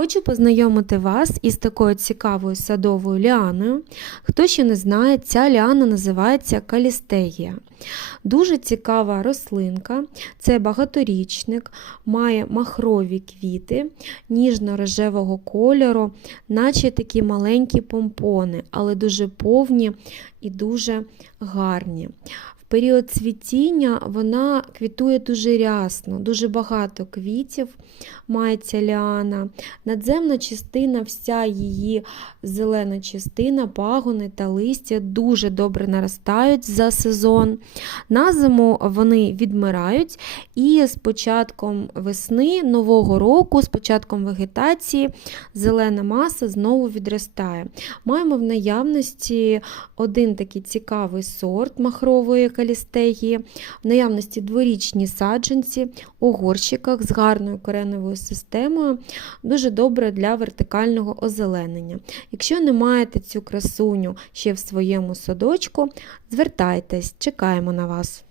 Хочу познайомити вас із такою цікавою садовою ліаною. Хто ще не знає, ця ліана називається калістегія. Дуже цікава рослинка, це багаторічник, має махрові квіти ніжно-рожевого кольору, наче такі маленькі помпони, але дуже повні і дуже гарні. Період цвітіння вона квітує дуже рясно, дуже багато квітів має ця ліана. Надземна частина, вся її зелена частина, пагони та листя дуже добре наростають за сезон. На зиму вони відмирають, і з початком весни нового року, з початком вегетації, зелена маса знову відростає. Маємо в наявності один такий цікавий сорт махрової калістегії, в наявності дворічні саджанці у горщиках з гарною кореневою системою, дуже добре для вертикального озеленення. Якщо не маєте цю красуню ще в своєму садочку, звертайтесь, чекаємо на вас.